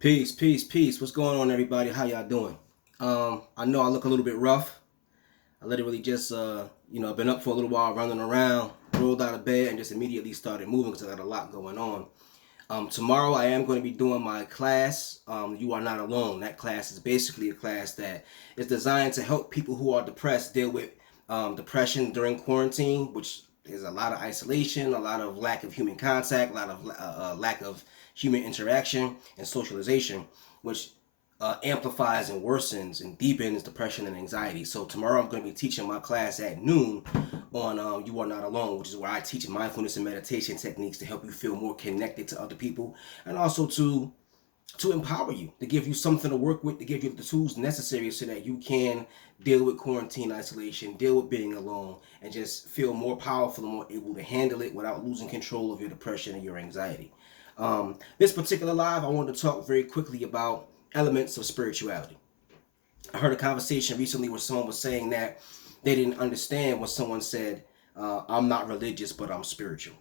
Peace, peace, peace. What's going on, everybody? How y'all doing? I know I look a little bit rough. I literally just, been up for a little while, running around, rolled out of bed, and just immediately started moving because I got a lot going on. Tomorrow I am going to be doing my class. You are not alone. That class is basically a class that is designed to help people who are depressed deal with depression during quarantine, which is a lot of isolation, a lot of lack of human contact, a lot of lack of human interaction and socialization, which amplifies and worsens and deepens depression and anxiety. So tomorrow I'm going to be teaching my class at noon on You Are Not Alone, which is where I teach mindfulness and meditation techniques to help you feel more connected to other people and also to empower you, to give you something to work with, to give you the tools necessary so that you can deal with quarantine isolation, deal with being alone, and just feel more powerful and more able to handle it without losing control of your depression and your anxiety. This particular live, I wanted to talk very quickly about elements of spirituality. I heard a conversation recently where someone was saying that they didn't understand when someone said, I'm not religious, but I'm spiritual.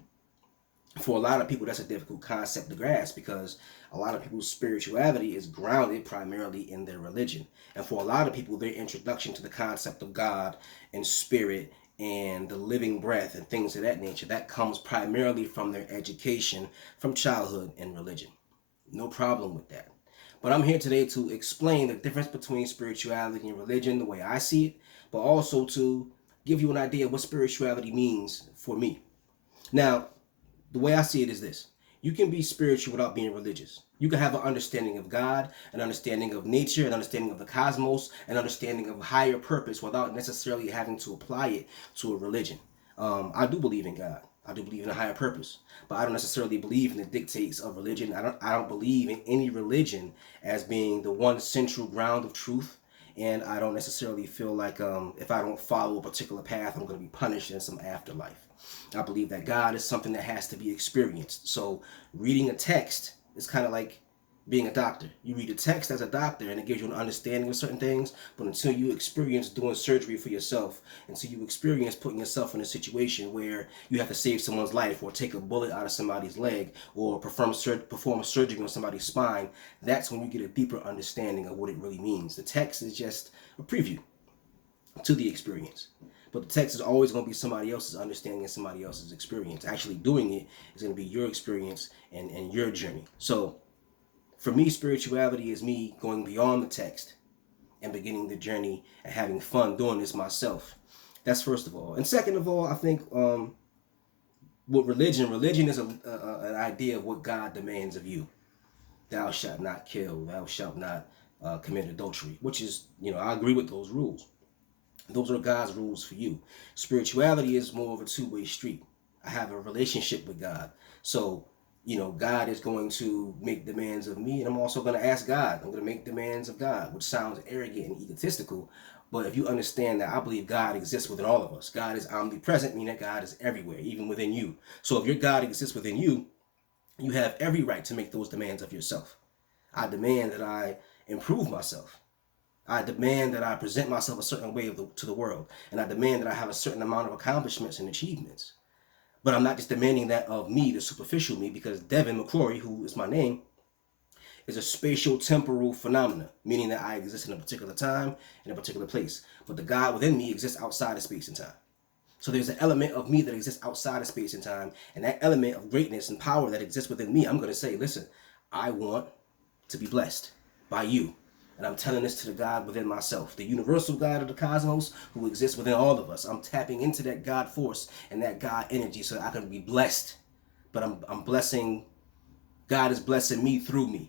For a lot of people, that's a difficult concept to grasp because a lot of people's spirituality is grounded primarily in their religion. And for a lot of people, their introduction to the concept of God and spirit and the living breath and things of that nature, that comes primarily from their education from childhood and religion. No problem with that. But I'm here today to explain the difference between spirituality and religion the way I see it, but also to give you an idea of what spirituality means for me. Now, the way I see it is this: you can be spiritual without being religious. You can have an understanding of God, an understanding of nature, an understanding of the cosmos, an understanding of higher purpose without necessarily having to apply it to a religion. I do believe in God. I do believe in a higher purpose, but I don't necessarily believe in the dictates of religion. I don't believe in any religion as being the one central ground of truth, and I don't necessarily feel like if I don't follow a particular path, I'm going to be punished in some afterlife. I believe that God is something that has to be experienced. So reading a text is kind of like being a doctor. You read a text as a doctor and it gives you an understanding of certain things, but until you experience doing surgery for yourself, until you experience putting yourself in a situation where you have to save someone's life or take a bullet out of somebody's leg or perform a surgery on somebody's spine, that's when you get a deeper understanding of what it really means. The text is just a preview to the experience. But the text is always going to be somebody else's understanding and somebody else's experience. Actually doing it is going to be your experience and your journey. So for me, spirituality is me going beyond the text and beginning the journey and having fun doing this myself. That's first of all. And second of all, I think with religion is an idea of what God demands of you. Thou shalt not kill, thou shalt not commit adultery, which is, I agree with those rules. Those are God's rules for you. Spirituality is more of a two-way street. I have a relationship with God. So, God is going to make demands of me, and I'm also going to ask God. I'm going to make demands of God, which sounds arrogant and egotistical. But if you understand that I believe God exists within all of us, God is omnipresent, meaning that God is everywhere, even within you. So if your God exists within you, you have every right to make those demands of yourself. I demand that I improve myself. I demand that I present myself a certain way to the world. And I demand that I have a certain amount of accomplishments and achievements. But I'm not just demanding that of me, the superficial me, because Devin McCrory, who is my name, is a spatial temporal phenomena, meaning that I exist in a particular time, in a particular place. But the God within me exists outside of space and time. So there's an element of me that exists outside of space and time, and that element of greatness and power that exists within me, I'm going to say, listen, I want to be blessed by you. And I'm telling this to the God within myself, the universal God of the cosmos who exists within all of us. I'm tapping into that God force and that God energy so that I can be blessed. But I'm blessing, God is blessing me through me.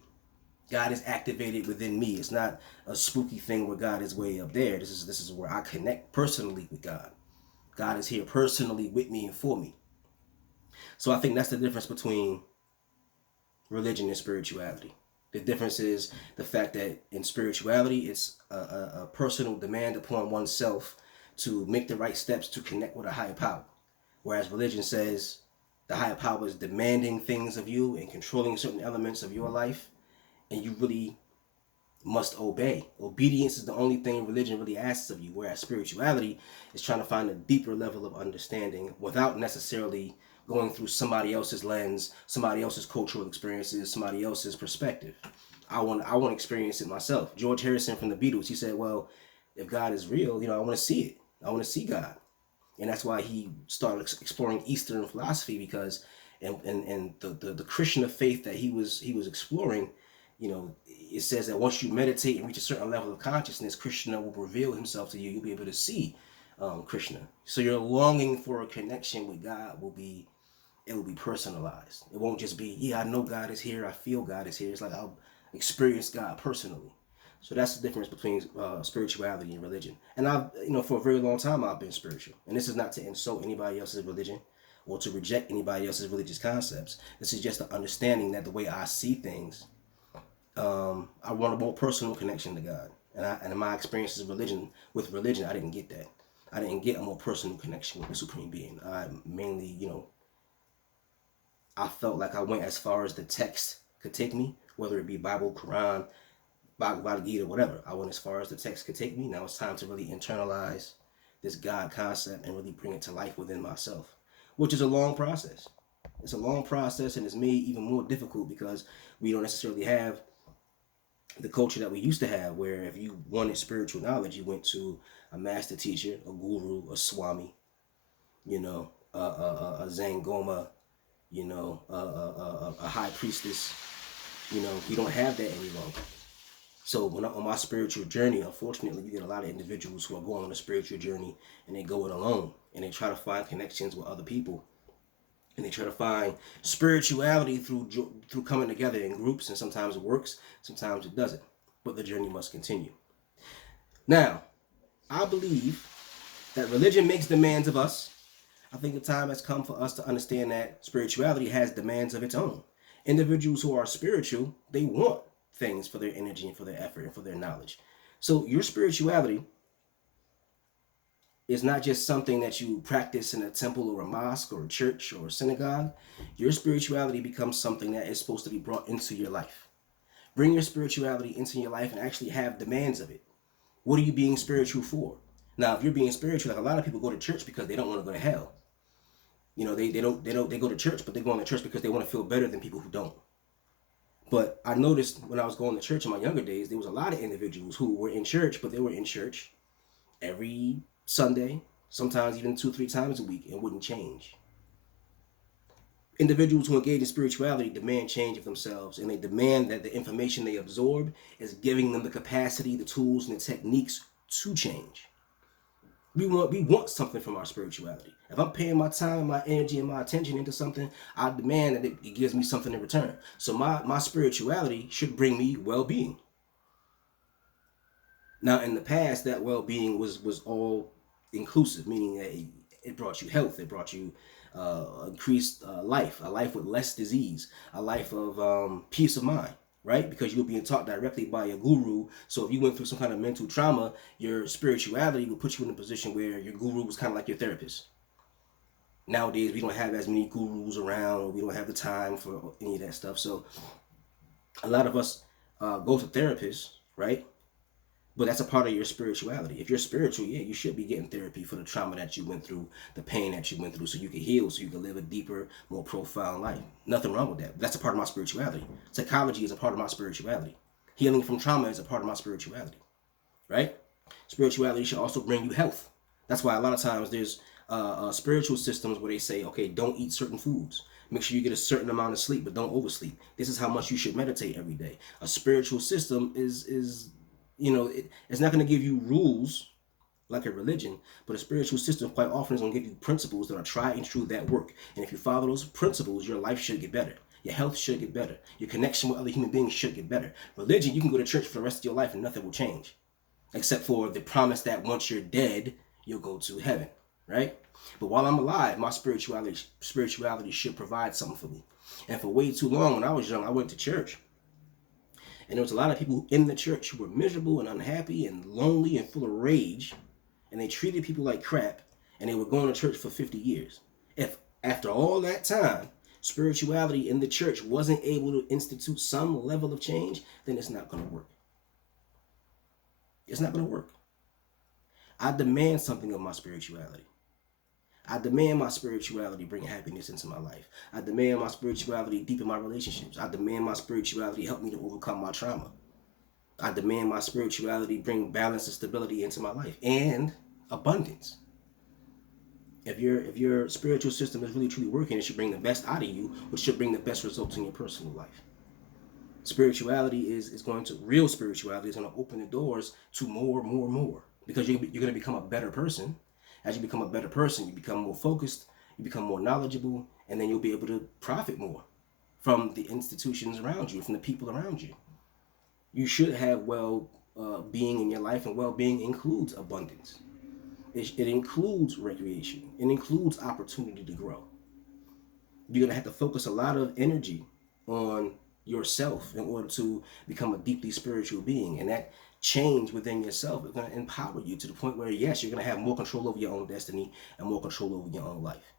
God is activated within me. It's not a spooky thing where God is way up there. This is where I connect personally with God. God is here personally with me and for me. So I think that's the difference between religion and spirituality. The difference is the fact that in spirituality, it's a personal demand upon oneself to make the right steps to connect with a higher power. Whereas religion says the higher power is demanding things of you and controlling certain elements of your life, and you really must obey. Obedience is the only thing religion really asks of you, whereas spirituality is trying to find a deeper level of understanding without necessarily going through somebody else's lens, somebody else's cultural experiences, somebody else's perspective. I want to experience it myself. George Harrison from the Beatles, he said, well, if God is real, I want to see it. I want to see God. And that's why he started exploring Eastern philosophy, because and the Christian of faith that he was exploring, it says that once you meditate and reach a certain level of consciousness, Krishna will reveal himself to you. You'll be able to see Krishna. So your longing for a connection with God will be personalized. It won't just be, yeah, I know God is here, I feel God is here. It's like I'll experience God personally. So that's the difference between spirituality and religion. And I've, for a very long time, I've been spiritual. And this is not to insult anybody else's religion or to reject anybody else's religious concepts. This is just the understanding that the way I see things, I want a more personal connection to God. And in my experiences with religion, I didn't get that. I didn't get a more personal connection with the Supreme Being. I mainly, I felt like I went as far as the text could take me, whether it be Bible, Quran, Bhagavad Gita, whatever. I went as far as the text could take me. Now it's time to really internalize this God concept and really bring it to life within myself, which is a long process. It's a long process, and it's made even more difficult because we don't necessarily have the culture that we used to have, where if you wanted spiritual knowledge, you went to a master teacher, a guru, a swami, a Zangoma, a high priestess. We don't have that any longer. So when on my spiritual journey, unfortunately, you get a lot of individuals who are going on a spiritual journey and they go it alone and they try to find connections with other people. And they try to find spirituality through coming together in groups, and sometimes it works, sometimes it doesn't. But the journey must continue. Now, I believe that religion makes demands of us. I think the time has come for us to understand that spirituality has demands of its own. Individuals who are spiritual, they want things for their energy and for their effort and for their knowledge. So your spirituality is not just something that you practice in a temple or a mosque or a church or a synagogue. Your spirituality becomes something that is supposed to be brought into your life. Bring your spirituality into your life and actually have demands of it. What are you being spiritual for? Now, if you're being spiritual, like a lot of people go to church because they don't want to go to hell. They go to church, but they go to church because they want to feel better than people who don't. But I noticed when I was going to church in my younger days, there was a lot of individuals who were in church, but they were in church every Sunday, sometimes even 2-3 times a week, and wouldn't change. Individuals who engage in spirituality demand change of themselves, and they demand that the information they absorb is giving them the capacity, the tools, and the techniques to change. We want something from our spirituality. If I'm paying my time, my energy, and my attention into something, I demand that it gives me something in return. So my spirituality should bring me well-being. Now, in the past, that well-being was all inclusive, meaning that it brought you health, it brought you increased life, a life with less disease, a life of peace of mind, right? Because you were being taught directly by a guru. So if you went through some kind of mental trauma, your spirituality would put you in a position where your guru was kind of like your therapist. Nowadays, we don't have as many gurus around, or we don't have the time for any of that stuff. So a lot of us go to therapists, right? But that's a part of your spirituality. If you're spiritual, yeah, you should be getting therapy for the trauma that you went through, the pain that you went through, so you can heal, so you can live a deeper, more profound life. Nothing wrong with that. That's a part of my spirituality. Psychology is a part of my spirituality. Healing from trauma is a part of my spirituality, right? Spirituality should also bring you health. That's why a lot of times there's spiritual systems where they say, okay, don't eat certain foods. Make sure you get a certain amount of sleep, but don't oversleep. This is how much you should meditate every day. A spiritual system is it's not going to give you rules like a religion, but a spiritual system quite often is going to give you principles that are tried and true that work. And if you follow those principles, your life should get better. Your health should get better. Your connection with other human beings should get better. Religion, you can go to church for the rest of your life and nothing will change, except for the promise that once you're dead, you'll go to heaven, right? But while I'm alive, my spirituality should provide something for me. And for way too long, when I was young, I went to church. And there was a lot of people in the church who were miserable and unhappy and lonely and full of rage. And they treated people like crap. And they were going to church for 50 years. If after all that time, spirituality in the church wasn't able to institute some level of change, then it's not going to work. It's not going to work. I demand something of my spirituality. I demand my spirituality bring happiness into my life. I demand my spirituality deepen my relationships. I demand my spirituality help me to overcome my trauma. I demand my spirituality bring balance and stability into my life and abundance. If your spiritual system is really truly working, it should bring the best out of you, which should bring the best results in your personal life. Spirituality is going to, real spirituality is going to open the doors to more, because you're going to become a better person. As you become a better person, you become more focused, you become more knowledgeable, and then you'll be able to profit more from the institutions around you, from the people around you. You should have being in your life, and well-being includes abundance. It includes recreation. It includes opportunity to grow. You're going to have to focus a lot of energy on yourself in order to become a deeply spiritual being. And that change within yourself is going to empower you to the point where, yes, you're going to have more control over your own destiny and more control over your own life.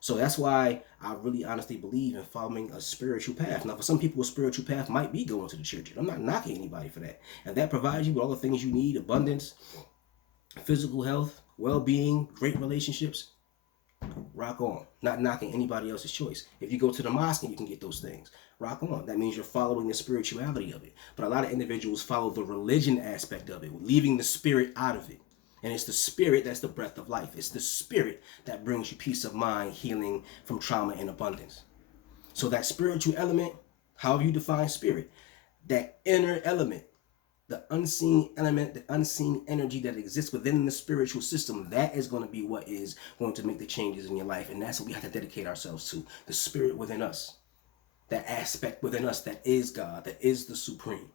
So that's why I really honestly believe in following a spiritual path. Now, for some people, a spiritual path might be going to the church. I'm not knocking anybody for that. And that provides you with all the things you need: abundance, physical health, well-being, great relationships. Rock on. Not knocking anybody else's choice. If you go to the mosque and you can get those things, rock on. That means you're following the spirituality of it. But a lot of individuals follow the religion aspect of it, leaving the spirit out of it. And it's the spirit that's the breath of life. It's the spirit that brings you peace of mind, healing from trauma, and abundance. So that spiritual element, however you define spirit, that inner element, the unseen element, the unseen energy that exists within the spiritual system, that is going to be what is going to make the changes in your life. And that's what we have to dedicate ourselves to: the spirit within us, that aspect within us that is God, that is the supreme.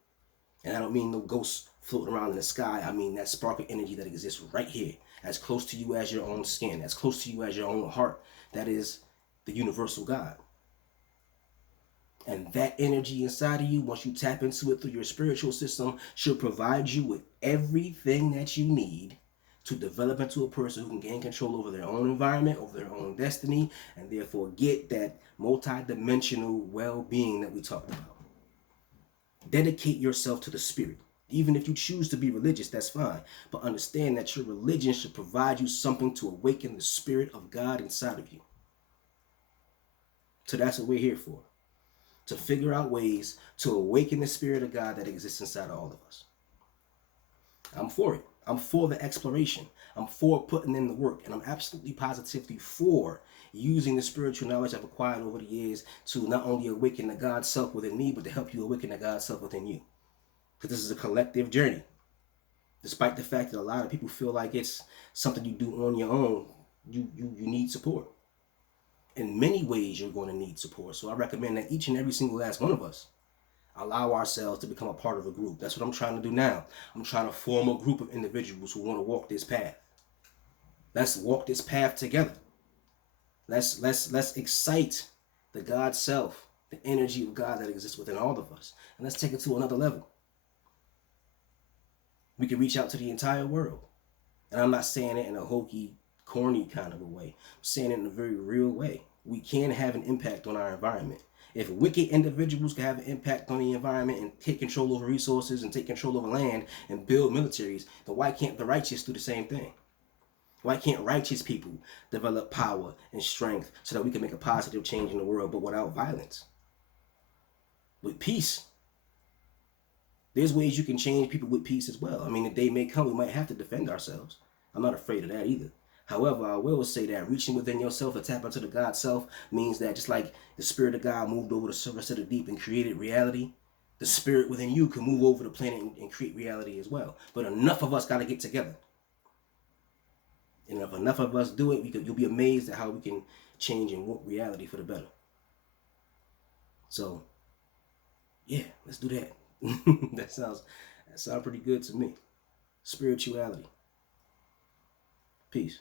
And I don't mean no ghosts floating around in the sky. I mean that spark of energy that exists right here, as close to you as your own skin, as close to you as your own heart. That is the universal God. And that energy inside of you, once you tap into it through your spiritual system, should provide you with everything that you need to develop into a person who can gain control over their own environment, over their own destiny, and therefore get that multi-dimensional well-being that we talked about. Dedicate yourself to the spirit. Even if you choose to be religious, that's fine. But understand that your religion should provide you something to awaken the spirit of God inside of you. So that's what we're here for. To figure out ways to awaken the spirit of God that exists inside of all of us. I'm for it. I'm for the exploration. I'm for putting in the work. And I'm absolutely positively for using the spiritual knowledge I've acquired over the years to not only awaken the God self within me, but to help you awaken the God self within you. Because this is a collective journey. Despite the fact that a lot of people feel like it's something you do on your own, you need support. In many ways, you're going to need support. So I recommend that each and every single last one of us allow ourselves to become a part of a group. That's what I'm trying to do now. I'm trying to form a group of individuals who want to walk this path. Let's walk this path together. Let's excite the God self, the energy of God that exists within all of us. And let's take it to another level. We can reach out to the entire world. And I'm not saying it in a hokey, corny kind of a way. I'm saying it in a very real way. We can have an impact on our environment. If wicked individuals can have an impact on the environment and take control over resources and take control over land and build militaries, then why can't the righteous do the same thing? Why can't righteous people develop power and strength so that we can make a positive change in the world, but without violence? With peace. There's ways you can change people with peace as well. I mean, the day may come, we might have to defend ourselves. I'm not afraid of that either. However, I will say that reaching within yourself to tap into the God self means that just like the spirit of God moved over the surface of the deep and created reality, the spirit within you can move over the planet and create reality as well. But enough of us got to get together. And if enough of us do it, you'll be amazed at how we can change and warp reality for the better. So, yeah, let's do that. That sounds pretty good to me. Spirituality. Peace.